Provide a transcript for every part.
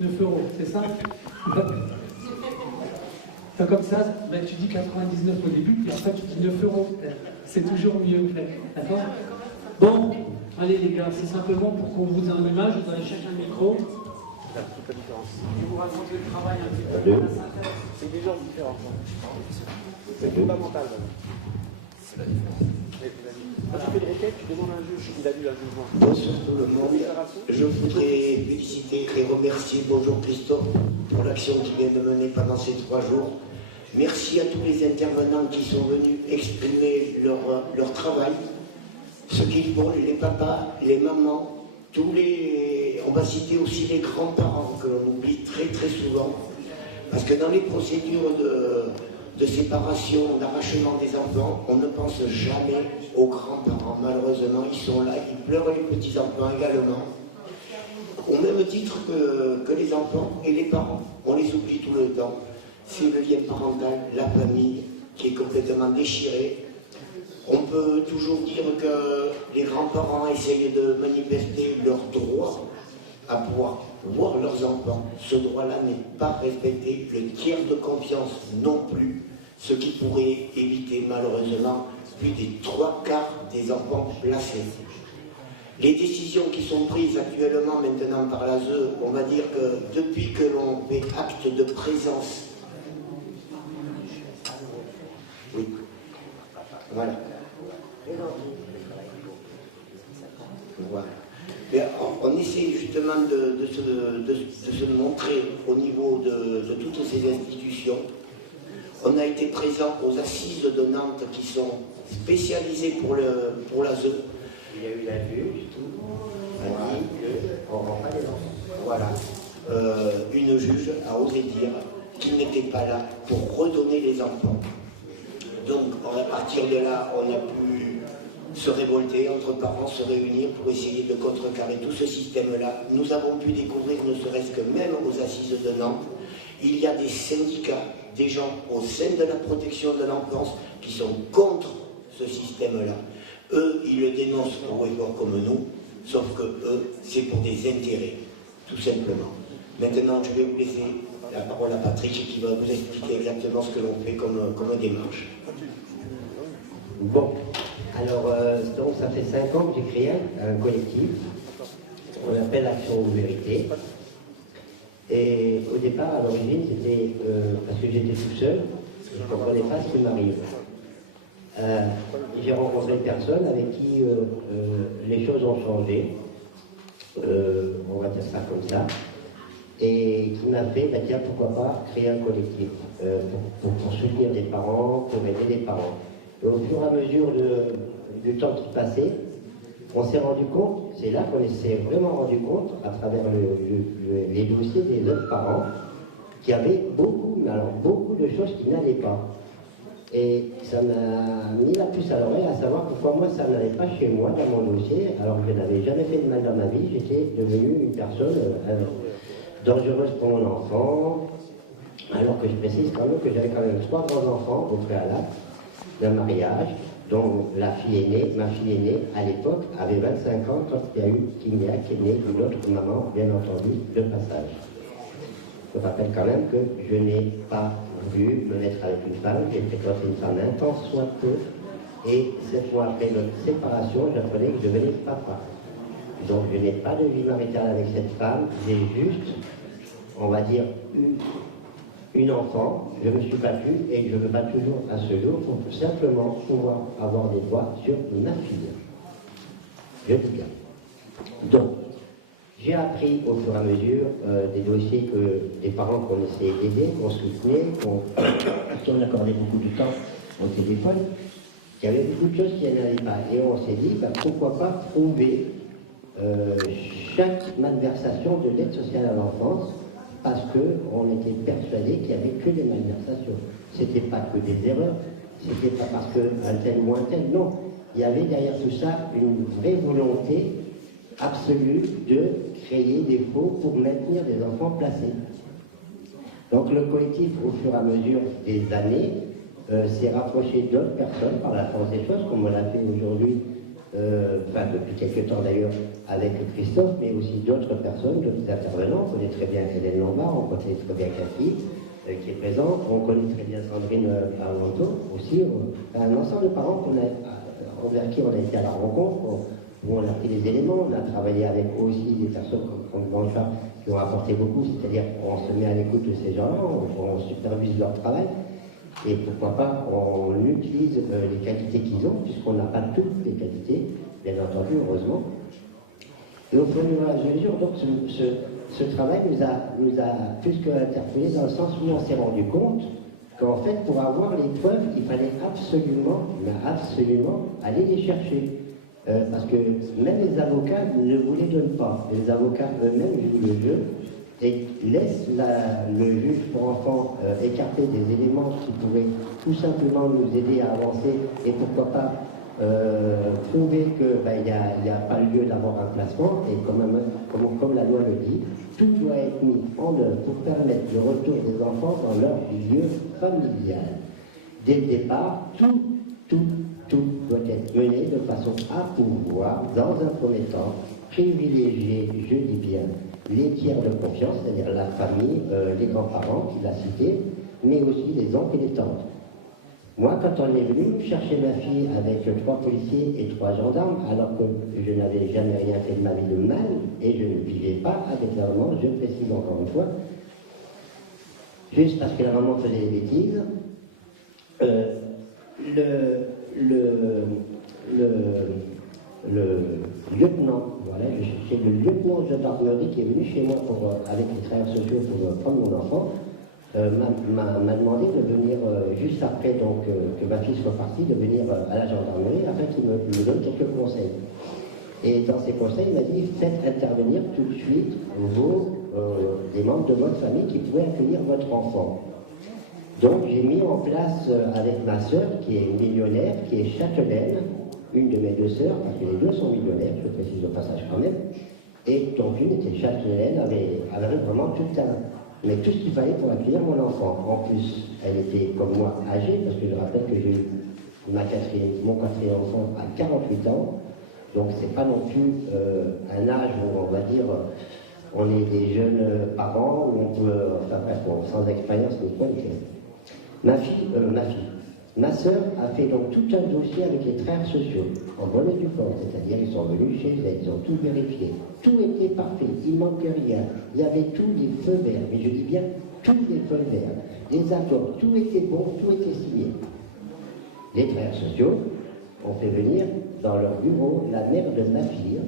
9 €, c'est ça? Enfin, comme ça, ben, tu dis 99 au début, puis après tu dis 9 €. C'est toujours mieux, d'accord? Bon, allez les gars, c'est simplement pour qu'on vous ait une image, vous avez chacun un micro. Je vous raconte le travail un petit peu. C'est des gens différents. C'est fondamental. C'est la différence. Quand tu fais une requête, tu demandes à un juge, il a lu un jugement. Bonsoir tout le monde. Je voudrais féliciter et remercier Bonjour Christophe pour l'action qu'il vient de mener pendant ces 3 jours. Merci à tous les intervenants qui sont venus exprimer leur travail. Ceux qui font, les papas, les mamans, on va citer aussi les grands-parents que l'on oublie très très souvent. Parce que dans les procédures de séparation, d'arrachement des enfants, on ne pense jamais aux grands-parents. Malheureusement, ils sont là, ils pleurent les petits-enfants également. Au même titre que les enfants et les parents. On les oublie tout le temps. C'est le lien parental, la famille, qui est complètement déchirée. On peut toujours dire que les grands-parents essayent de manifester leur droit à pouvoir voir leurs enfants. Ce droit-là n'est pas respecté. Le tiers de confiance non plus, ce qui pourrait éviter malheureusement plus des 3/4 des enfants placés. Les décisions qui sont prises actuellement maintenant par l'ASE, on va dire que depuis que l'on fait acte de présence, oui, voilà. Voilà. Mais on essaie justement de se montrer au niveau de toutes ces institutions. On a été présent aux assises de Nantes qui sont spécialisées pour l'ASE. Il y a eu la juge, tout, a dit qu'on ne rend pas les enfants. Voilà. Une juge a osé dire qu'il n'était pas là pour redonner les enfants. Donc, à partir de là, on a pu se révolter, entre parents, se réunir pour essayer de contrecarrer tout ce système-là. Nous avons pu découvrir, ne serait-ce que même aux assises de Nantes, il y a des syndicats, des gens au sein de la protection de l'enfance qui sont contre ce système-là. Eux, ils le dénoncent pour effort comme nous, sauf que eux, c'est pour des intérêts, tout simplement. Maintenant, je vais vous laisser la parole à Patrick qui va vous expliquer exactement ce que l'on fait comme démarche. Bon, alors, donc ça fait 5 ans que j'ai créé un collectif, on appelle Action aux Vérités. Et au départ, à l'origine, c'était parce que j'étais tout seul, je ne comprenais pas ce qui m'arrive. J'ai rencontré une personne avec qui les choses ont changé, on va dire ça comme ça, et qui m'a fait, bah, tiens, pourquoi pas créer un collectif pour soutenir des parents, pour aider les parents. Et au fur et à mesure du temps qui passait, on s'est rendu compte, c'est là qu'on s'est vraiment rendu compte, à travers les dossiers des autres parents, qu'il y avait beaucoup de choses qui n'allaient pas. Et ça m'a mis la puce à l'oreille à savoir pourquoi moi ça n'allait pas chez moi dans mon dossier, alors que je n'avais jamais fait de mal dans ma vie. J'étais devenue une personne dangereuse pour mon enfant, alors que je précise quand même que j'avais quand même 3 grands-enfants au préalable d'un mariage, dont ma fille aînée, à l'époque, avait 25 ans quand il y a eu Kinia, qui est née d'une autre maman, bien entendu, de passage. Je rappelle quand même que je n'ai pas voulu me mettre avec une femme, j'ai fréquenté une femme intense, soit peu, et 7 mois après notre séparation, j'apprenais que je devenais papa. Donc je n'ai pas de vie maritale avec cette femme, j'ai juste, on va dire, une enfant, je me suis battu et je me bats toujours à ce jour pour tout simplement pouvoir avoir des droits sur ma fille. Je dis bien. Donc, j'ai appris au fur et à mesure des dossiers que des parents qu'on essayait d'aider, qu'on soutenait, qu'on accordait beaucoup de temps au téléphone, qu'il y avait beaucoup de choses qui n'allaient pas. Et on s'est dit, bah, pourquoi pas prouver chaque malversation de l'aide sociale à l'enfance, parce qu'on était persuadé qu'il n'y avait que des malversations. Ce n'était pas que des erreurs, c'était pas parce qu'un tel ou un tel, non. Il y avait derrière tout ça une vraie volonté absolue de créer des faux pour maintenir des enfants placés. Donc le collectif, au fur et à mesure des années, s'est rapproché d'autres personnes par la force des choses, comme on l'a fait aujourd'hui, depuis quelques temps d'ailleurs avec Christophe, mais aussi d'autres personnes, d'autres intervenants, on connaît très bien Hélène Lombard, on connaît très bien Cathy, qui est présente, on connaît très bien Sandrine Pavanto aussi, un ensemble de parents envers qui on a été à la rencontre, où on a pris les éléments, on a travaillé avec aussi des personnes comme Blanchard qui ont apporté beaucoup, c'est-à-dire qu'on se met à l'écoute de ces gens-là, on supervise leur travail, et pourquoi pas on utilise les qualités qu'ils ont, puisqu'on n'a pas toutes les qualités, bien entendu, heureusement. Et au fur et à mesure, donc, ce travail nous a plus qu'interpellés dans le sens où on s'est rendu compte qu'en fait, pour avoir les preuves, il fallait absolument, mais absolument, aller les chercher. Parce que même les avocats ne vous les donnent pas. Les avocats eux-mêmes jouent le jeu et laissent le juge pour enfants écarter des éléments qui pourraient tout simplement nous aider à avancer et pourquoi pas prouver qu'il n'y a pas lieu d'avoir un placement et comme la loi le dit, tout doit être mis en œuvre pour permettre le retour des enfants dans leur milieu familial. Dès le départ, tout doit être mené de façon à pouvoir, dans un premier temps, privilégier, je dis bien, les tiers de confiance, c'est-à-dire la famille, les grands-parents qu'il a cités, mais aussi les oncles et les tantes. Moi, quand on est venu chercher ma fille avec 3 policiers et 3 gendarmes, alors que je n'avais jamais rien fait de ma vie de mal, et je ne vivais pas avec la maman, je précise encore une fois, juste parce que la maman faisait des bêtises, le lieutenant, voilà, je cherchais le lieutenant de gendarmerie qui est venu chez moi avec les travailleurs sociaux pour prendre mon enfant, m'a demandé de venir juste après donc, que ma fille soit partie, de venir à la gendarmerie afin qu'il me donne quelques conseils. Et dans ces conseils, il m'a dit faites intervenir tout de suite des membres de votre famille qui pourraient accueillir votre enfant. Donc j'ai mis en place avec ma sœur qui est millionnaire, qui est châtelaine, une de mes 2 sœurs, parce que les 2 sont millionnaires, je précise au passage quand même, et donc une était châtelaine, avait vraiment tout ce qu'il fallait pour accueillir mon enfant. En plus, elle était comme moi âgée, parce que je rappelle que j'ai eu mon 4e enfant à 48 ans, donc c'est pas non plus un âge où on va dire on est des jeunes parents, où on peut, enfin bref, sans expérience, ni quoi, ni ma sœur a fait donc tout un dossier avec les travailleurs sociaux, en bonne et due forme, c'est-à-dire ils sont venus chez elle, ils ont tout vérifié, tout était parfait, il ne manquait rien, il y avait tous les feux verts, mais je dis bien tous les feux verts, les accords, tout était bon, tout était signé. Les travailleurs sociaux ont fait venir dans leur bureau la mère de ma fille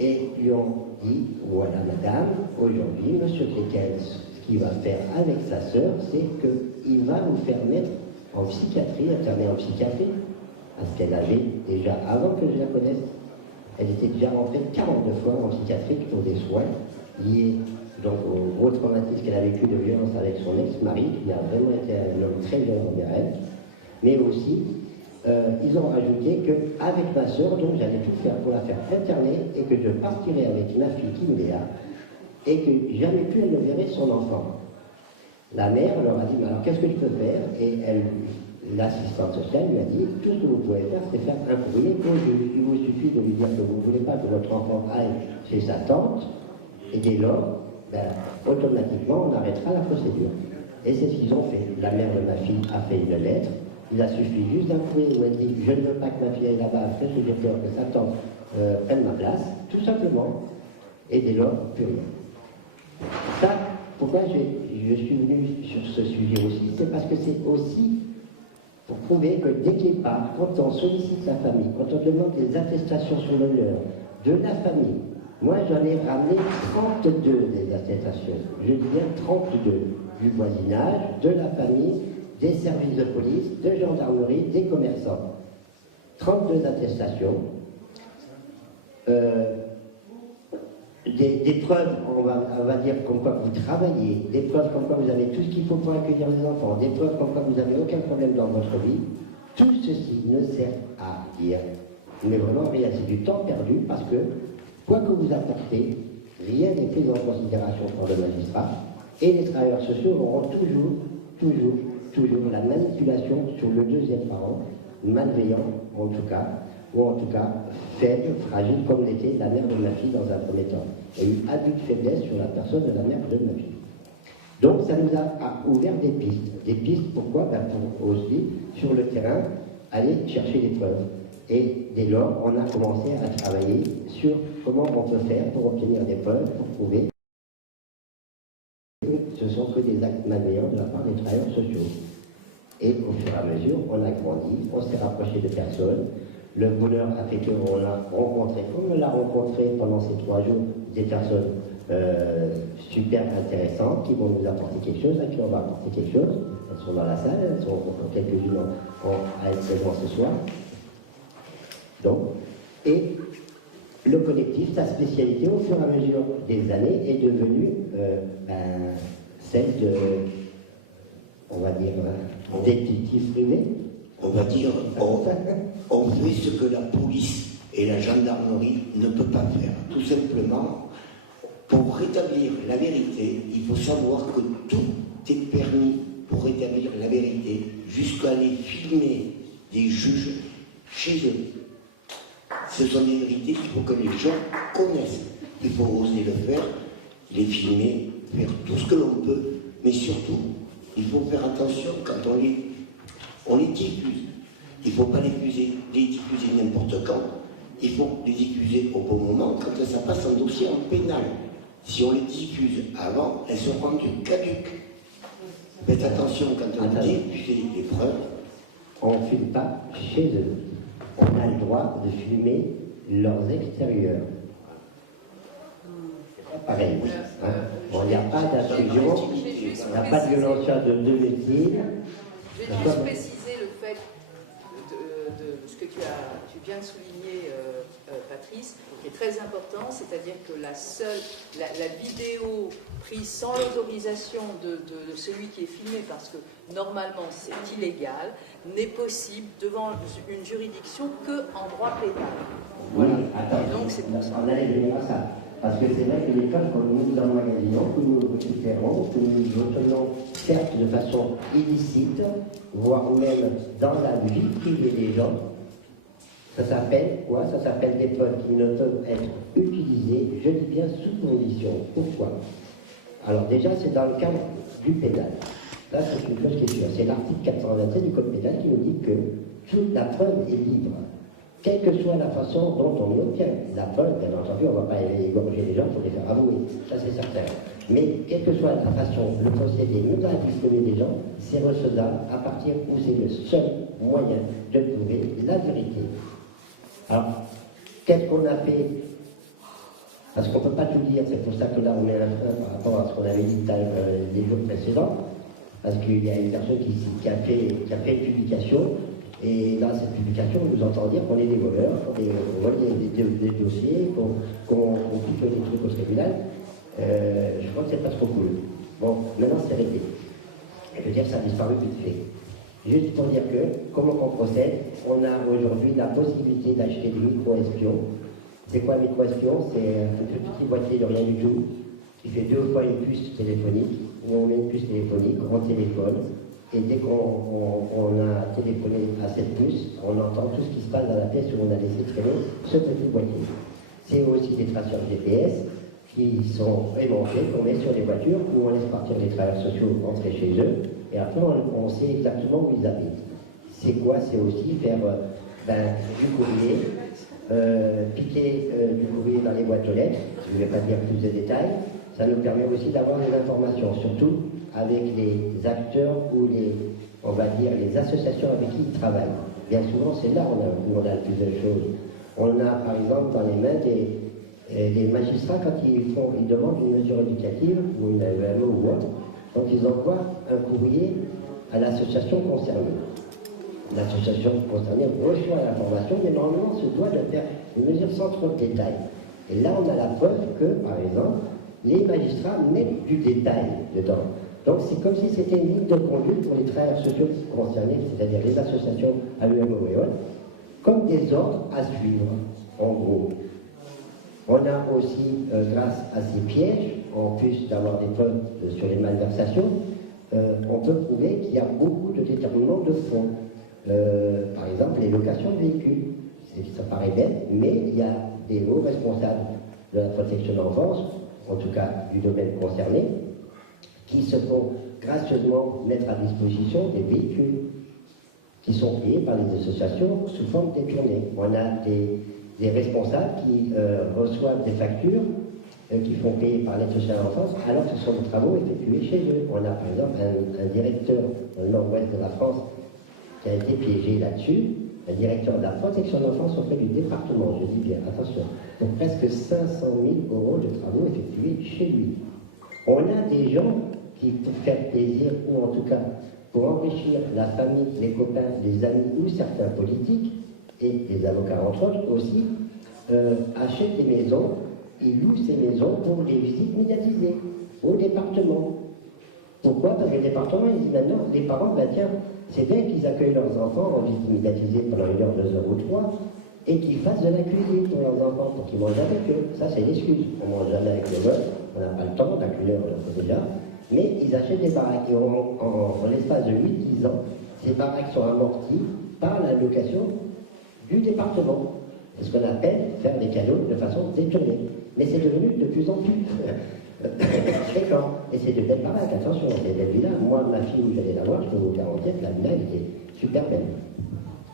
et lui ont dit, voilà madame, aujourd'hui, monsieur Kékens, ce qu'il va faire avec sa sœur, c'est qu'il va vous faire mettre en psychiatrie, internée en psychiatrie, parce qu'elle avait déjà, avant que je la connaisse, elle était déjà rentrée 42 fois en psychiatrie pour des soins liés donc, au gros traumatisme qu'elle a vécu de violence avec son ex-mari, qui a vraiment été un homme très violent envers elle, mais aussi, ils ont rajouté qu'avec ma sœur, donc j'allais tout faire pour la faire interner et que je partirais avec ma fille Kiméléa et que jamais plus elle ne verrait son enfant. La mère leur a dit, mais alors qu'est-ce que je peux faire? Et l'assistante sociale lui a dit, tout ce que vous pouvez faire, c'est faire un courrier au juge. Il vous suffit de lui dire que vous ne voulez pas que votre enfant aille chez sa tante, et dès lors, automatiquement, on arrêtera la procédure. Et c'est ce qu'ils ont fait. La mère de ma fille a fait une lettre. Il a suffi juste d'un courrier où elle dit, je ne veux pas que ma fille aille là-bas, après j'ai peur que sa tante prenne ma place, tout simplement. Et dès lors, plus rien. Ça, pourquoi je suis venu sur ce sujet aussi? C'est parce que c'est aussi pour prouver que dès qu'il part, quand on sollicite la famille, quand on demande des attestations sur l'honneur de la famille, moi j'en ai ramené 32 des attestations, je dis bien 32, du voisinage, de la famille, des services de police, de gendarmerie, des commerçants. 32 attestations. Des preuves, on va dire, comme quoi vous travaillez, des preuves comme quoi vous avez tout ce qu'il faut pour accueillir les enfants, des preuves comme quoi vous n'avez aucun problème dans votre vie. Tout ceci ne sert à rien. Mais vraiment rien, c'est du temps perdu parce que, quoi que vous apportez, rien n'est pris en considération par le magistrat et les travailleurs sociaux auront toujours la manipulation sur le deuxième parent, malveillant en tout cas, ou en tout cas faible, fragile, comme l'était la mère de ma fille dans un premier temps. Il y a eu abus de faiblesse sur la personne de la mère de ma fille. Donc ça nous a ouvert des pistes. Des pistes pourquoi? Pour aussi, sur le terrain, aller chercher des preuves. Et dès lors, on a commencé à travailler sur comment on peut faire pour obtenir des preuves, pour prouver que ce sont que des actes malveillants de la part des travailleurs sociaux. Et au fur et à mesure, on a grandi, on s'est rapproché de personnes. Le bonheur a fait qu'on a rencontré, comme on l'a rencontré pendant ces 3 jours, des personnes super intéressantes qui vont nous apporter quelque chose, à qui on va apporter quelque chose. Elles sont dans la salle, elles sont quelques-unes à être présentes ce soir. Donc, et le collectif, sa spécialité au fur et à mesure des années est devenue celle de, on va dire, détective privé. On va dire, on fait ce que la police et la gendarmerie ne peuvent pas faire. Tout simplement, pour rétablir la vérité, il faut savoir que tout est permis pour rétablir la vérité, jusqu'à aller filmer des juges chez eux. Ce sont des vérités qu'il faut que les gens connaissent. Il faut oser le faire, les filmer, faire tout ce que l'on peut, mais surtout, il faut faire attention quand on les diffuse. Il ne faut pas les diffuser n'importe quand. Il faut les diffuser au bon moment, quand ça passe en dossier en pénal. Si on les diffuse avant, elles sont rendues caduques. Faites attention quand on diffuse les preuves. On ne filme pas chez eux. On a le droit de filmer leurs extérieurs. Pareil. Hein. Bon, il n'y a pas d'intrusion, il n'y a pas de violence de domicile. Je vais juste préciser le fait de ce que tu viens de souligner, Patrice, qui est très important, c'est-à-dire que la vidéo prise sans l'autorisation de celui qui est filmé, parce que normalement c'est illégal, n'est possible devant une juridiction qu'en droit pénal. Voilà. Oui, attends, donc c'est pour ça. On allait venir à ça. Parce que c'est vrai que les cas que nous emmagasinons, que nous récupérons, que nous obtenons, certes de façon illicite, voire même dans la vie privée des gens, ça s'appelle quoi? Ça s'appelle des preuves qui ne peuvent être utilisées, je dis bien sous condition. Pourquoi? Alors déjà, c'est dans le cadre du pénal. Là, c'est une chose qui est sûre. C'est l'article 427 du Code pénal qui nous dit que toute la preuve est libre. Quelle que soit la façon dont on obtient la preuve, bien entendu, on ne va pas égorger les gens pour les faire avouer, ça c'est certain. Mais quelle que soit la façon, le procédé mis à la disposition des gens, c'est recevable à partir où c'est le seul moyen de prouver la vérité. Alors, qu'est-ce qu'on a fait? Parce qu'on ne peut pas tout dire, c'est pour ça que là on est à un frein par rapport à ce qu'on avait dit les jours précédents, parce qu'il y a une personne qui a fait une publication. Et dans cette publication, on nous entend dire qu'on est des voleurs, qu'on vole des dossiers, qu'on pique des trucs au tribunal. Je crois que c'est pas trop cool. Bon, maintenant c'est réglé. Je veux dire, ça a disparu vite fait. Juste pour dire que, comment on procède, on a aujourd'hui la possibilité d'acheter des micro-espions. C'est quoi un micro-espion? C'est un petit boîtier de rien du tout, qui fait 2 fois une puce téléphonique, où on met une puce téléphonique, on téléphone. Et dès qu'on a téléphoné à cette puce, on entend tout ce qui se passe dans la pièce où on a laissé traîner ce petit boîtier. C'est aussi des traceurs GPS qui sont éventés, qu'on met sur les voitures, où on laisse partir les travailleurs sociaux rentrer chez eux, et après on sait exactement où ils habitent. C'est quoi? C'est aussi faire du courrier, piquer du courrier dans les boîtes aux lettres. Je ne vais pas dire plus de détails. Ça nous permet aussi d'avoir des informations, surtout avec les acteurs ou on va dire, les associations avec qui ils travaillent. Bien souvent, c'est là où on a le plus de choses. On a, par exemple, dans les mains des magistrats, quand ils demandent une mesure éducative, ou une AEMO ou autre, donc ils envoient un courrier à l'association concernée. L'association concernée reçoit l'information, mais normalement, se doit de faire une mesure sans trop de détails. Et là, on a la preuve que, par exemple, les magistrats mettent du détail dedans. Donc c'est comme si c'était une ligne de conduite pour les travailleurs sociaux concernés, c'est-à-dire les associations AEMO et autres, comme des ordres à suivre, en gros. On a aussi, grâce à ces pièges, en plus d'avoir des preuves sur les malversations, on peut prouver qu'il y a beaucoup de détournements de fonds. Par exemple, les locations de véhicules. Ça paraît bête, mais il y a des hauts responsables de la protection de l'enfance, en tout cas du domaine concerné, qui se font gracieusement mettre à disposition des véhicules qui sont payés par les associations sous forme détournée. On a des responsables qui reçoivent des factures qui font payer par l'aide sociale à l'enfance alors que ce sont des travaux effectués chez eux. On a par exemple un directeur dans le nord-ouest de la France qui a été piégé là-dessus, un directeur de la protection de l'enfance auprès du département, je dis bien, attention, pour presque 500 000 € de travaux effectués chez lui. On a des gens qui, pour faire plaisir, ou en tout cas pour enrichir la famille, les copains, les amis ou certains politiques, et les avocats entre autres aussi, achètent des maisons, ils louent ces maisons pour les visites médiatisées au département. Pourquoi? Parce que le département, il dit maintenant, les parents, ben tiens, c'est bien qu'ils accueillent leurs enfants en visite médiatisée pendant 1 heure, 2 heures ou 3, et qu'ils fassent de la cuisine pour leurs enfants, pour qu'ils mangent avec eux. Ça, c'est l'excuse. On ne mange jamais avec les meufs, on n'a pas le temps, la cuisine, on le fait déjà. Mais ils achètent des baraques, et en l'espace de 8-10 ans, ces baraques sont amorties par la location du département. C'est ce qu'on appelle faire des cadeaux de façon détournée. Mais c'est devenu de plus en plus fréquent. Et c'est de belles baraques, attention, des belles villas. Moi, ma fille, où j'allais la voir, je peux vous garantir que la villa était super belle.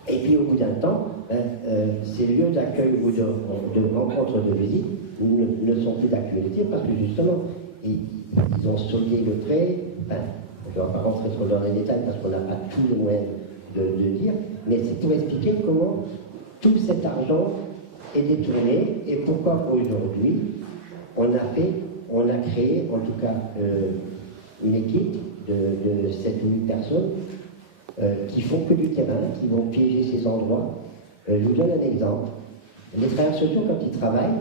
Et puis au bout d'un temps, ces lieux d'accueil ou de rencontres de visite ne sont plus d'actualité parce que justement, ils ont soldé le prêt. Enfin, je ne vais pas rentrer trop dans les détails parce qu'on n'a pas tous les moyens de dire, mais c'est pour expliquer comment tout cet argent est détourné et pourquoi aujourd'hui on a créé en tout cas une équipe de 7 ou 8 personnes qui font que du terrain, qui vont piéger ces endroits. Je vous donne un exemple. Les travailleurs sociaux, quand ils travaillent,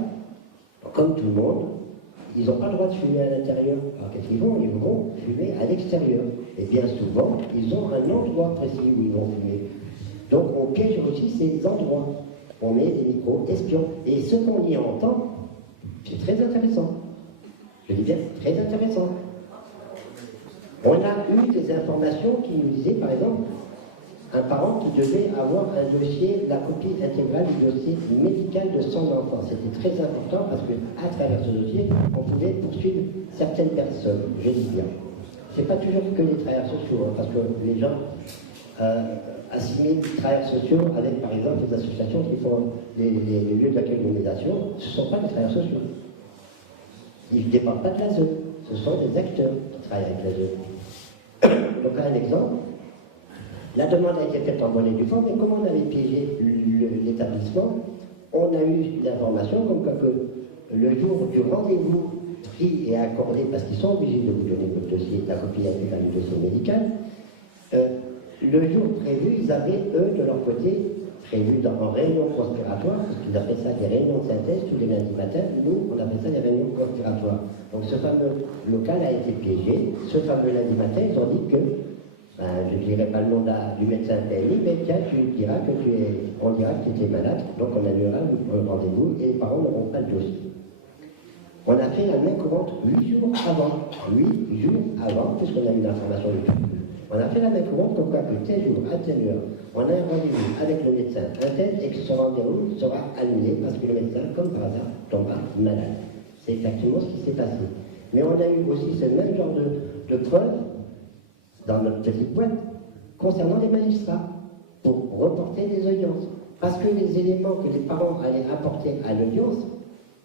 comme tout le monde, ils n'ont pas le droit de fumer à l'intérieur. Alors qu'est-ce qu'ils vont? Ils vont fumer à l'extérieur. Et bien souvent, ils ont un endroit précis où ils vont fumer. Donc on piège aussi ces endroits. On met des micros espions. Et ce qu'on y entend, c'est très intéressant. Je dis bien très intéressant. On a eu des informations qui nous disaient, par exemple, un parent qui devait avoir un dossier, la copie intégrale du dossier médical de son enfant. C'était très important parce qu'à travers ce dossier, on pouvait poursuivre certaines personnes, je dis bien. Ce n'est pas toujours que les travailleurs sociaux, hein, parce que les gens assimilent les travailleurs sociaux avec, par exemple, les associations qui font les lieux d'accueil de médiation. Ce ne sont pas des travailleurs sociaux. Ils ne dépendent pas de l'ASE. Ce sont des acteurs qui travaillent avec l'ASE. Donc, un exemple. La demande a été faite en bonne et due forme, mais comme on avait piégé l'établissement, on a eu l'information comme quoi que le jour du rendez-vous pris et accordé, parce qu'ils sont obligés de vous donner votre dossier, la copie intégrale du dossier médical, le jour prévu, ils avaient, eux, de leur côté, prévu en réunion conspiratoire, parce qu'ils appellent ça des réunions de synthèse tous les lundis matins, nous, on appelle ça des réunions conspiratoires. Donc ce fameux local a été piégé, ce fameux lundi matin, ils ont dit que je ne dirai pas le nom du médecin PMI, mais tiens, on dira que tu étais malade, donc on annulera le rendez-vous et les parents n'auront pas de dossier. On a fait la main courante 8 jours avant, puisqu'on a eu l'information du tout. On a fait la main courante comme quoi que tel jour, à telle heure, on a un rendez-vous avec le médecin un tel et que ce rendez-vous sera annulé parce que le médecin, comme par hasard, tombera malade. C'est exactement ce qui s'est passé. Mais on a eu aussi ce même genre de preuves dans notre petite boîte, concernant les magistrats, pour reporter des audiences. Parce que les éléments que les parents allaient apporter à l'audience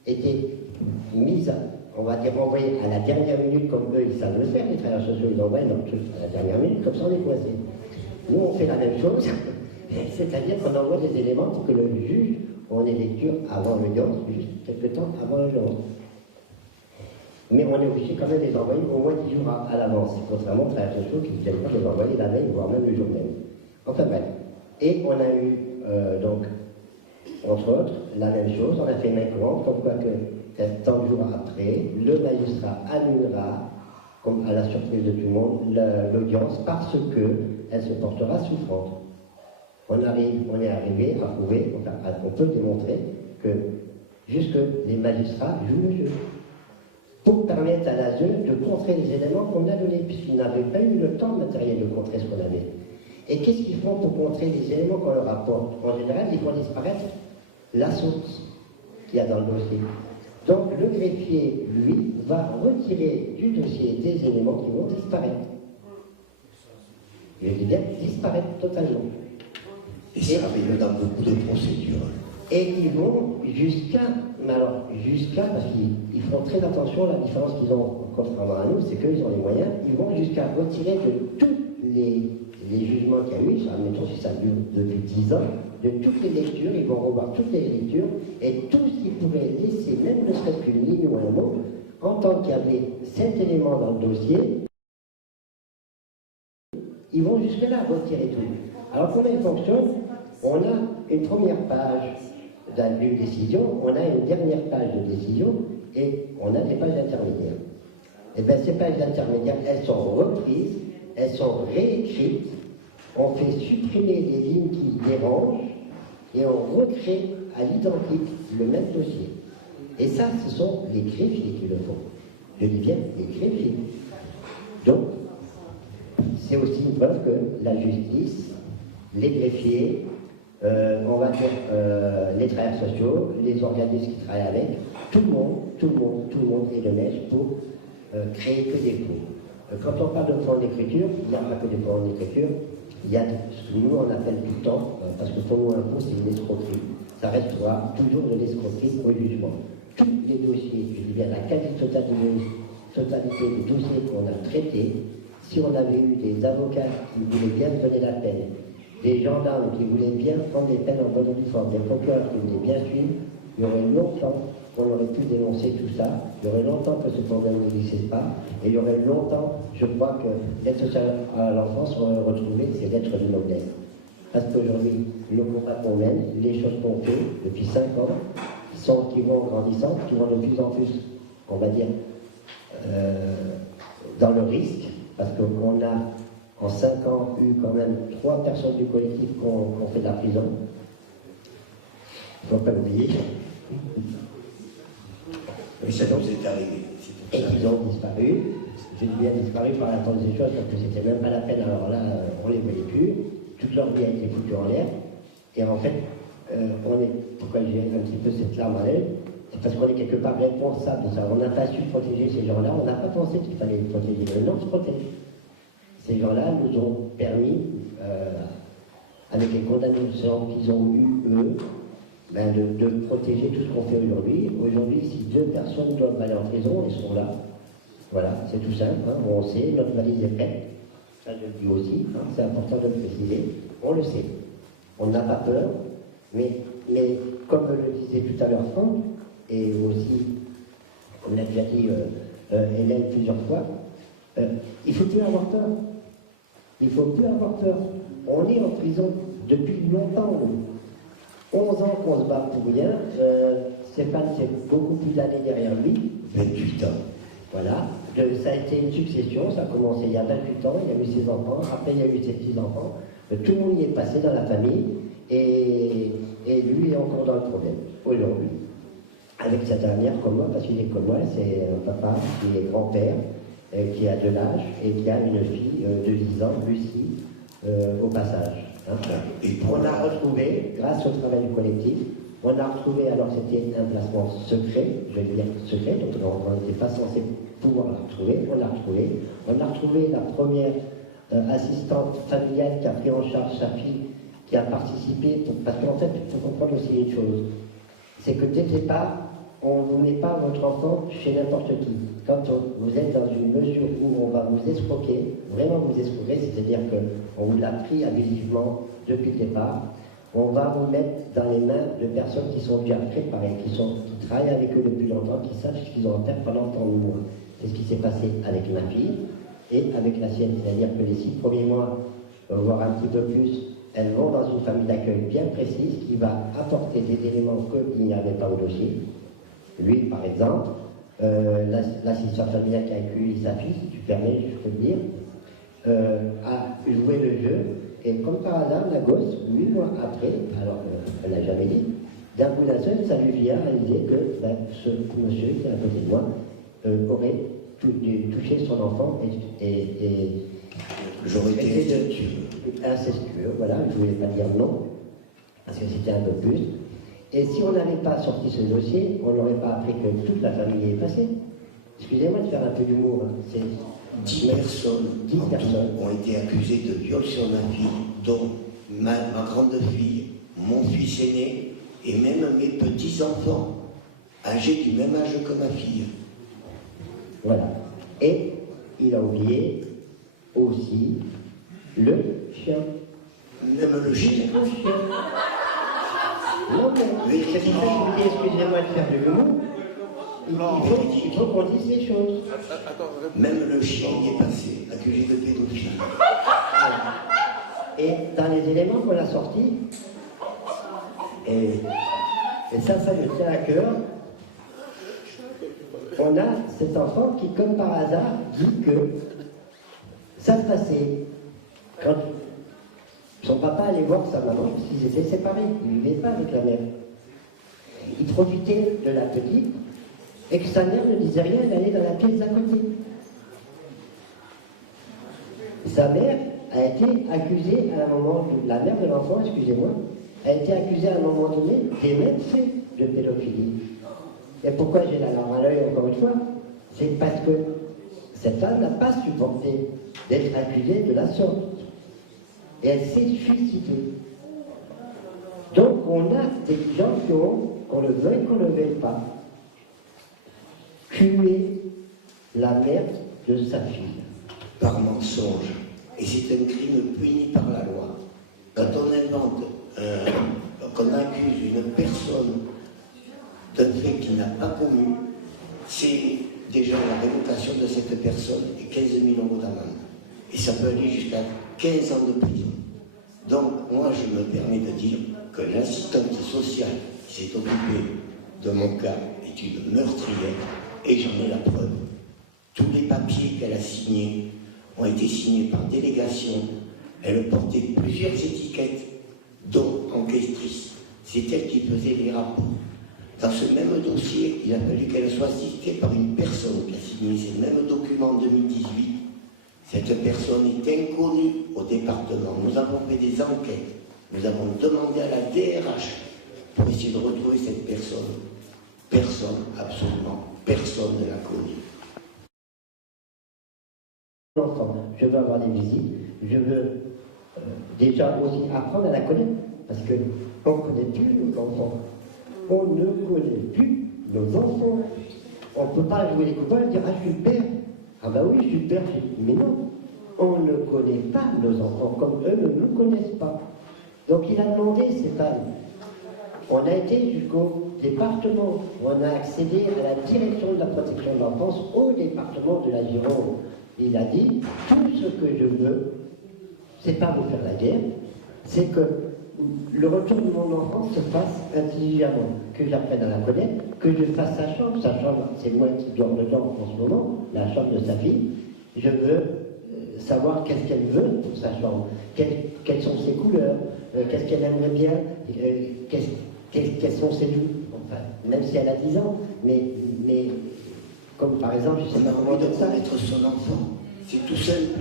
étaient mis, on va dire, envoyés à la dernière minute, comme eux, ils savent le faire, les travailleurs sociaux, ils envoient leurs trucs à la dernière minute, comme ça on est coincé. Nous, on fait la même chose, c'est-à-dire qu'on envoie des éléments pour que le juge, on ait lecture avant l'audience, juste quelques temps avant l'audience. Mais on est obligé quand même de les envoyer au moins 10 jours à l'avance, contrairement aux travailleurs sociaux qui ne viennent pas les envoyer la veille, voire même le jour même. Enfin bref. Et on a eu, donc, entre autres, la même chose, on a fait main courante, comme quoi que tant de jours après, le magistrat annulera, comme à la surprise de tout le monde, l'audience parce qu'elle se portera souffrante. On est arrivé à prouver, on peut démontrer que jusque les magistrats jouent le jeu, pour permettre à l'ASE de contrer les éléments qu'on a donnés, puisqu'ils n'avaient pas eu le temps matériel de contrer ce qu'on avait. Et qu'est-ce qu'ils font pour contrer les éléments qu'on leur apporte? En général, ils font disparaître la source qu'il y a dans le dossier. Donc le greffier, lui, va retirer du dossier des éléments qui vont disparaître. Je dis bien disparaître totalement. Et ça arrive dans beaucoup de procédures. Et ils vont jusqu'à, parce qu'ils font très attention, la différence qu'ils ont contrairement à nous, c'est qu'ils ont les moyens, ils vont jusqu'à retirer de tous les jugements qu'il y a eu, admettons si ça dure depuis 10 ans, de toutes les lectures, ils vont revoir toutes les lectures, et tout ce qu'ils pourraient laisser, même ne serait-ce qu'une ligne ou un mot, en tant qu'il y avait 7 éléments dans le dossier, ils vont jusque-là retirer tout. Alors comment ils fonctionnent? On a une première page d'une décision, on a une dernière page de décision, et on a des pages intermédiaires. Et bien ces pages intermédiaires, elles sont reprises, elles sont réécrites, on fait supprimer les lignes qui dérangent, et on recrée à l'identique le même dossier. Et ça, ce sont les greffiers qui le font. Je dis bien les greffiers. Donc, c'est aussi une preuve que la justice, les greffiers, on va dire les travailleurs sociaux, les organismes qui travaillent avec, tout le monde est de mèche pour créer que des faux. Quand on parle de fonds d'écriture, il n'y a pas que des fonds d'écriture, il y a ce que nous on appelle du temps, parce que pour nous un faux c'est une escroquerie, ça restera toujours de l'escroquerie au jugement. Tous les dossiers, je dis bien la quasi-totalité des dossiers qu'on a traités, si on avait eu des avocats qui voulaient bien se donner la peine, des gendarmes qui voulaient bien prendre les peines en bonne et due forme, des procureurs qui voulaient bien suivre, il y aurait longtemps qu'on aurait pu dénoncer tout ça, il y aurait longtemps que ce problème n'existait pas, et il y aurait longtemps, je crois que l'aide sociale à l'enfance aurait retrouvé ses lettres de noblesse. Parce qu'aujourd'hui, le combat qu'on mène, les choses qu'on fait depuis 5 ans, qui vont grandissant, qui vont de plus en plus, on va dire, dans le risque, parce qu'on a en 5 ans eu quand même 3 personnes du collectif qui ont fait de la prison. Il ne faut pas l'oublier. Mais ça vous est arrivé. Et ils ont disparu. Je dis bien disparu par la force des choses parce que c'était même pas la peine. Alors là, on ne les voyait plus. Toute leur vie a été foutue en l'air. Et en fait, pourquoi j'ai un petit peu cette larme à l'œil, c'est parce qu'on est quelque part responsable de ça. On n'a pas su protéger ces gens-là. On n'a pas pensé qu'il fallait les protéger. Mais non, se protéger. Ces gens-là nous ont permis, avec les condamnations qu'ils ont eues, eux, de protéger tout ce qu'on fait aujourd'hui. Aujourd'hui, si 2 personnes doivent aller en prison, elles sont là. Voilà, c'est tout simple. Hein. On sait, notre valise est prête. Ça, je le dis aussi, hein, c'est important de le préciser. On le sait. On n'a pas peur, mais comme le disait tout à l'heure Franck, et aussi, comme l'a déjà dit Hélène plusieurs fois, il ne faut plus avoir peur. Il ne faut plus avoir peur. On est en prison depuis longtemps. 11 ans qu'on se bat pour rien. Stéphane, c'est beaucoup plus d'années derrière lui. 28 ans. Voilà. Ça a été une succession. Ça a commencé il y a 28 ans. Il y a eu ses enfants. Après, il y a eu ses petits-enfants. Tout le monde y est passé dans la famille. Et lui est encore dans le problème aujourd'hui. Avec sa dernière comme moi, parce qu'il est comme moi, c'est un papa qui est grand-père, qui a de l'âge et qui a une fille de 10 ans, Lucie, au passage. Hein. Et on a retrouvé, grâce au travail du collectif, on a retrouvé, alors c'était un placement secret, je veux dire secret, donc on n'était pas censé pouvoir la retrouver, on a retrouvé la première assistante familiale qui a pris en charge sa fille, qui a participé, parce qu'en fait, il faut comprendre aussi une chose, c'est que dès le départ, on ne vous met pas votre enfant chez n'importe qui. Quand vous êtes dans une mesure où on va vous escroquer, vraiment vous escroquer, c'est-à-dire qu'on vous l'a pris abusivement depuis le départ, on va vous mettre dans les mains de personnes qui sont déjà préparées, qui travaillent avec eux depuis longtemps, qui savent ce qu'ils ont à faire pendant tant de mois. C'est ce qui s'est passé avec ma fille et avec la sienne. C'est-à-dire que les 6 premiers mois, voire un petit peu plus, elles vont dans une famille d'accueil bien précise qui va apporter des éléments qu'il n'y avait pas au dossier. Lui, par exemple, l'assistant familial qui a accueilli sa fille, si tu permets, je peux le dire, a joué le jeu, et comme par hasard, la gosse, 8 mois après, alors elle n'a jamais dit, d'un coup d'un seul, ça lui vient à l'idée que ce monsieur qui est à côté de moi aurait touché son enfant et j'aurais été incestueux, voilà, je ne voulais pas dire non, parce que c'était un peu plus. Et si on n'avait pas sorti ce dossier, on n'aurait pas appris que toute la famille est passée. Excusez-moi de faire un peu d'humour. Hein. C'est 10 personnes, 10 personnes ont été accusées de viol sur ma fille, dont ma grande fille, mon fils aîné et même mes petits-enfants, âgés du même âge que ma fille. Voilà. Et il a oublié aussi le chien. Même le chien. Non, mais c'est pour ça que je vous dis, excusez-moi de faire du humour. Il faut qu'on dise les choses. Même le chien y est passé, accusé de pédophilie. Et dans les éléments qu'on a sortis, et ça me tient à cœur, on a cet enfant qui, comme par hasard, dit que ça se passait quand son papa allait voir sa maman, parce qu'ils étaient séparés, ils ne vivaient pas avec la mère. Il profitait de la petite, et que sa mère ne disait rien, elle allait dans la pièce d'à côté. Sa mère a été accusée à un moment, la mère de l'enfant, excusez-moi, a été accusée à un moment donné des mêmes faits de pédophilie. Et pourquoi j'ai la larme à l'œil encore une fois? C'est parce que cette femme n'a pas supporté d'être accusée de la sorte. Et elle s'est suicidée. Donc on a des gens qui ont, qu'on le veuille, qu'on ne le veuille pas, tué la mère de sa fille. Par mensonge. Et c'est un crime puni par la loi. Quand on invente, qu'on accuse une personne d'un fait qu'il n'a pas commis, c'est déjà la révocation de cette personne et 15 000 € d'amende. Et ça peut aller jusqu'à 15 ans de prison. Donc, moi, je me permets de dire que l'assistante sociale qui s'est occupée de mon cas est une meurtrière, et j'en ai la preuve. Tous les papiers qu'elle a signés ont été signés par délégation. Elle portait plusieurs étiquettes, dont enquêtrice. C'est elle qui faisait les rapports. Dans ce même dossier, il a fallu qu'elle soit assistée par une personne qui a signé ces mêmes documents en 2018. Cette personne est inconnue au département. Nous avons fait des enquêtes. Nous avons demandé à la DRH pour essayer de retrouver cette personne. Personne, absolument, personne ne la connaît. L'enfant, je veux avoir des visites, je veux déjà aussi apprendre à la connaître, parce qu'on ne connaît plus nos enfants. On ne connaît plus nos enfants. On ne peut pas jouer les copains et dire « Ah, je suis le père ». Ah bah oui, je suis le père. Mais non, on ne connaît pas nos enfants, comme eux ne nous connaissent pas. Donc il a demandé, c'est pas... On a été jusqu'au département, on a accédé à la direction de la protection de l'enfance au département de la Gironde. Il a dit, tout ce que je veux, c'est pas vous faire la guerre, c'est que le retour de mon enfant se fasse intelligemment, que j'apprenne à la connaître, que je fasse sa chambre, c'est moi qui dors dedans en ce moment, la chambre de sa fille, je veux savoir qu'est-ce qu'elle veut pour sa chambre, quelles sont ses couleurs, qu'est-ce qu'elle aimerait bien, quels sont ses goûts, enfin, même si elle a 10 ans, mais comme par exemple, je sais pas comment dire ça. Être son enfant, c'est tout simple.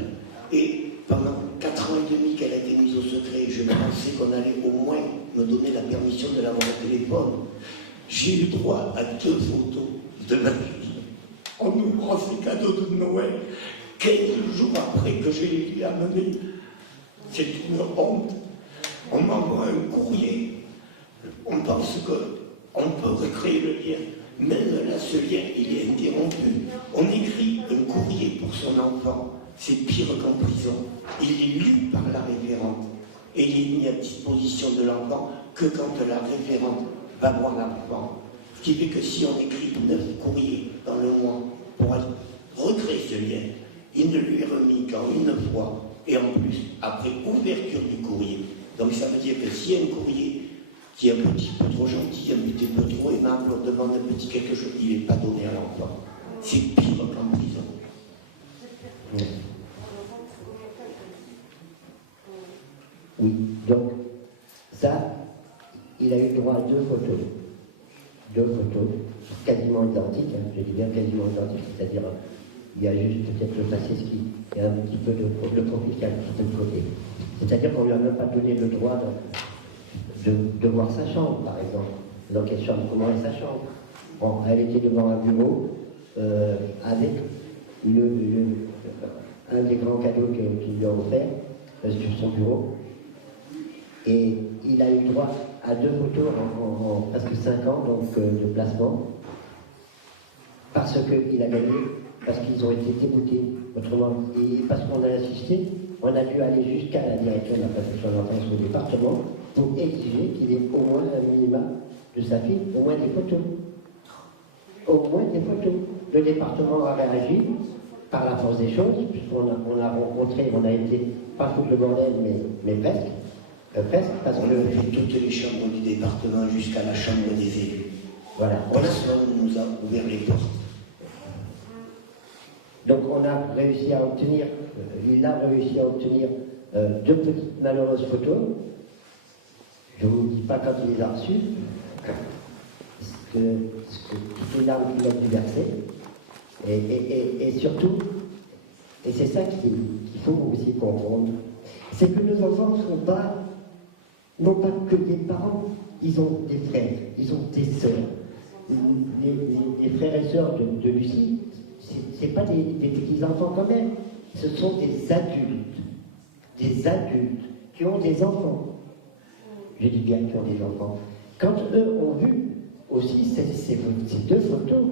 Et pendant 4 ans et demi qu'elle a été mise au secret, je pensais qu'on allait au moins me donner la permission de l'avoir au téléphone. J'ai eu droit à 2 photos de ma fille en ouvrant ses cadeaux de Noël 15 jours après que je les lui ai amenés. C'est une honte. On m'envoie un courrier. On pense qu'on peut recréer le lien. Même là, ce lien, il est interrompu. On écrit un courrier pour son enfant. C'est pire qu'en prison. Il est lu par la référente. Et il est mis à disposition de l'enfant que quand la référente va voir l'enfant. Ce qui fait que si on écrit 9 courriers dans le mois pour recréer ce lien, il ne lui est remis qu'en une fois. Et en plus, après ouverture du courrier. Donc ça veut dire que s'il y a un courrier qui est un petit peu trop gentil, un petit peu trop aimable, on demande un petit quelque chose, il n'est pas donné à l'enfant. C'est pire qu'en prison. Oui, donc ça, il a eu droit à 2 photos. 2 photos quasiment identiques, hein, je dis bien quasiment identiques, c'est-à-dire il y a juste peut-être le passé ski et un petit peu le profil qui a un petit peu de côté. C'est-à-dire qu'on ne lui a même pas donné le droit de voir sa chambre, par exemple. Donc elle cherche comment est sa chambre. Bon, elle était devant un bureau avec un des grands cadeaux qu'il lui a offert sur son bureau. Et il a eu droit à 2 photos en presque 5 ans donc, de placement, parce qu'il a gagné, parce qu'ils ont été déboutés. Autrement, et parce qu'on a insisté, on a dû aller jusqu'à la direction de la protection de l'enfance au département pour exiger qu'il ait au moins un minimum de sa fille, au moins des photos. Au moins des photos. Le département a réagi par la force des choses, puisqu'on a rencontré, on a été, pas foutre le bordel, mais presque. Presque, parce On que... a fait toutes les chambres du département jusqu'à la chambre des élus. Voilà. Personne ne nous a ouvert les portes. Donc on a réussi à obtenir, il a réussi à obtenir 2 petites malheureuses photos. Je ne vous dis pas quand il les a reçues, toutes les larmes qu'il a dû verser. Et surtout, et c'est ça qu'il faut aussi comprendre, c'est que nos enfants n'ont pas que des parents, ils ont des frères, ils ont des sœurs. Les frères et sœurs de Lucie, c'est pas des petits-enfants quand même, ce sont des adultes qui ont des enfants. Je dis bien qui ont des enfants. Quand eux ont vu aussi ces 2 photos,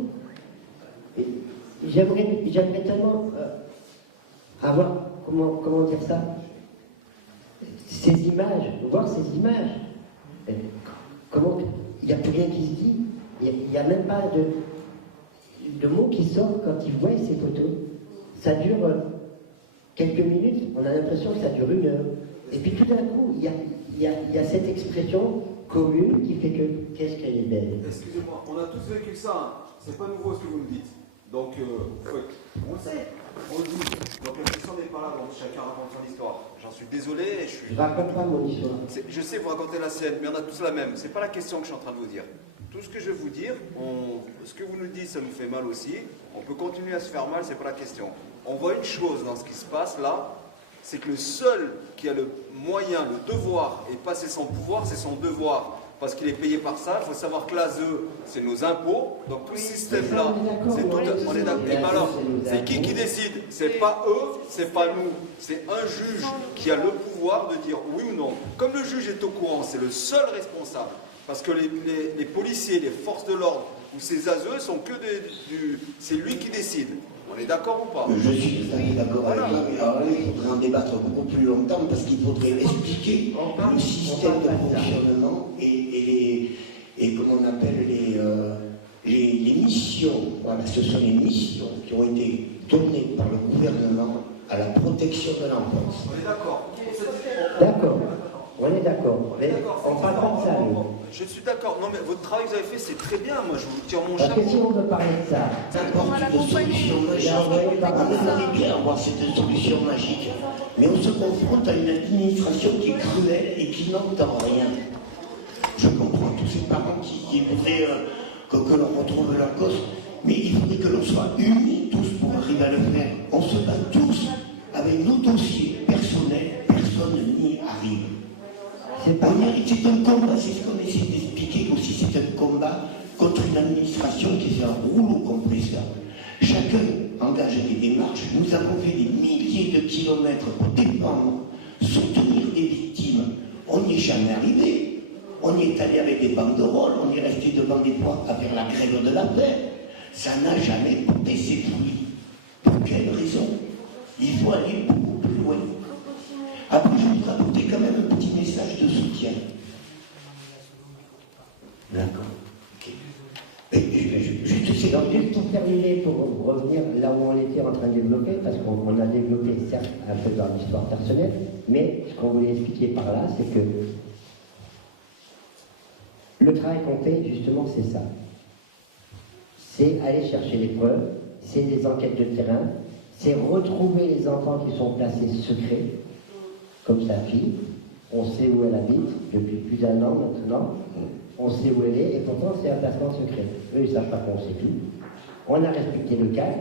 j'aimerais tellement avoir, comment dire ça, ces images, voir ces images. Comment, il n'y a plus rien qui se dit, il n'y a même pas de mots qui sortent quand ils voient ces photos. Ça dure quelques minutes, on a l'impression que ça dure 1 heure. Et puis tout d'un coup, il y a cette expression commune qui fait que qu'est-ce qu'elle est belle. Excusez-moi, on a tous vécu ça, hein. C'est pas nouveau ce que vous nous dites. Donc, on le sait, on le dit. Donc la question n'est pas là, donc chacun raconte son histoire. J'en suis désolé. Je raconte pas mon histoire. Je sais que vous racontez la sienne, mais on a tous la même. C'est pas la question que je suis en train de vous dire. Tout ce que je vais vous dire, ce que vous nous dites, ça nous fait mal aussi. On peut continuer à se faire mal, c'est pas la question. On voit une chose dans ce qui se passe là, c'est que le seul qui a le moyen, le devoir, et passer son pouvoir, c'est son devoir. Parce qu'il est payé par ça. Il faut savoir que l'ASE, c'est nos impôts. Donc tout ce système-là, c'est tout. On est d'accord. Et alors, c'est qui décide? C'est pas eux, c'est pas nous. C'est un juge qui a le pouvoir de dire oui ou non. Comme le juge est au courant, c'est le seul responsable. Parce que les policiers, les forces de l'ordre ou ces ASE sont que c'est lui qui décide. On est d'accord ou pas? Je suis tout à fait d'accord avec toi, mais alors là, il faudrait en débattre beaucoup plus longtemps parce qu'il faudrait expliquer le système de fonctionnement et comment on appelle les missions. Voilà, ce sont les missions qui ont été données par le gouvernement à la protection de l'enfance. On est d'accord. D'accord. On est d'accord. On parle pas de ça, nous. Je suis d'accord. Non, mais votre travail que vous avez fait, c'est très bien. Moi, je vous tire mon Parce chapeau. que si on veut parler de ça, Ça apporte une solution magique. On aimerait bien avoir cette solution magique. Mais on se confronte à une administration qui est cruelle et qui n'entend rien. Je comprends tous ces parents qui voudraient que l'on retrouve leur gosse, mais il faudrait que l'on soit unis tous pour arriver à le faire. On se bat tous avec nos dossiers personnels, personne n'y arrive. C'est un combat, c'est ce qu'on essaie d'expliquer aussi, c'est un combat contre une administration qui fait un rouleau compresseur. Chacun engage des démarches, nous avons fait des milliers de kilomètres pour défendre, soutenir des victimes. On n'y est jamais arrivé. On y est allé avec des banderoles, on est resté devant des portes à faire la grève de la paix. Ça n'a jamais porté ses fruits. Pour quelle raison? Il faut aller beaucoup plus loin. Après, je voudrais apporter quand même un petit message de soutien. D'accord. Okay. juste pour terminer, pour revenir là où on était en train de développer, parce qu'on a développé certes un peu dans l'histoire personnelle, mais ce qu'on voulait expliquer par là, c'est que le travail qu'on fait, justement, c'est ça. C'est aller chercher les preuves, c'est des enquêtes de terrain, c'est retrouver les enfants qui sont placés secrets, comme sa fille. On sait où elle habite depuis plus d'1 an maintenant. On sait où elle est, et pourtant c'est un placement secret. Eux, ils ne savent pas qu'on sait tout. On a respecté le cas,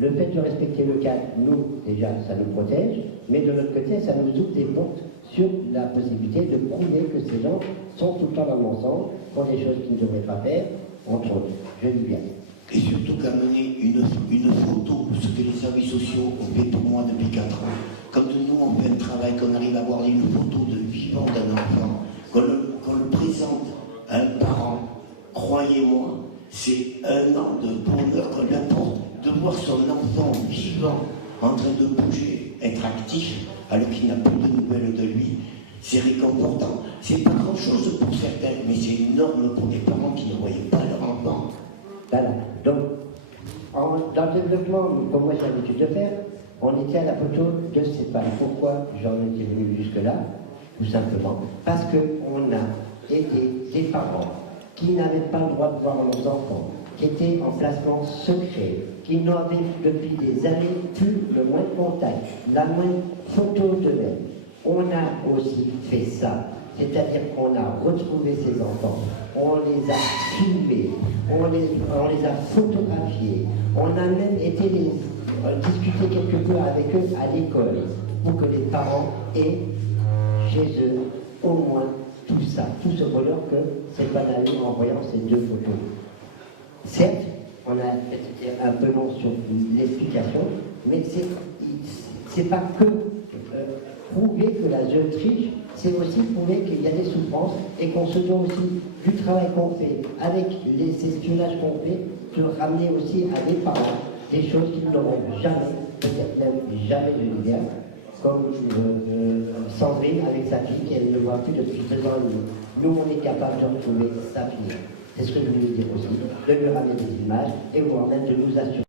Le fait de respecter le cadre, nous, déjà, ça nous protège, mais de l'autre côté, ça nous ouvre des portes sur la possibilité de prouver que ces gens sont tout le temps dans le mensonge, font des choses qu'ils ne devraient pas faire, entre autres. Je dis bien. Et surtout qu'amener une photo, ce que les services sociaux ont fait pour moi depuis 4 ans. Quand nous on fait un travail, qu'on arrive à avoir une photo de vivant d'un enfant, qu'on le présente à un parent, croyez-moi, c'est un an de bonheur qu'on lui apporte de voir son enfant vivant, en train de bouger, être actif, alors qu'il n'a plus de nouvelles de lui. C'est réconfortant. C'est pas grand-chose pour certains, mais c'est énorme pour des parents qui ne voyaient pas leur enfant. Voilà. Donc, dans le développement, comme moi j'ai l'habitude de faire, on était à la photo de ces femmes. Pourquoi j'en étais venu jusque-là? Tout simplement parce qu'on a été des parents qui n'avaient pas le droit de voir leurs enfants, qui étaient en placement secret, qui n'avaient depuis des années plus le moindre contact, la moindre photo d'eux-mêmes. On a aussi fait ça, c'est-à-dire qu'on a retrouvé ces enfants, on les a filmés, on les a photographiés, on a même été discuter quelque peu avec eux à l'école pour que les parents aient chez eux au moins tout ça, tout ce bonheur que c'est banal en voyant ces 2 photos. Certes, on a été un peu long sur l'explication, mais c'est pas que prouver que la jeune triche, c'est aussi prouver qu'il y a des souffrances et qu'on se doit aussi du travail qu'on fait, avec ces espionnages qu'on fait, de ramener aussi à des parents des choses qu'ils n'auront jamais, peut-être même jamais de l'hiver, comme Sandrine avec sa fille qu'elle ne voit plus depuis 2 ans et demi. Nous, on est capable de retrouver sa fille. C'est ce que je voulais dire aussi, de lui ramener des images et voire même de nous assurer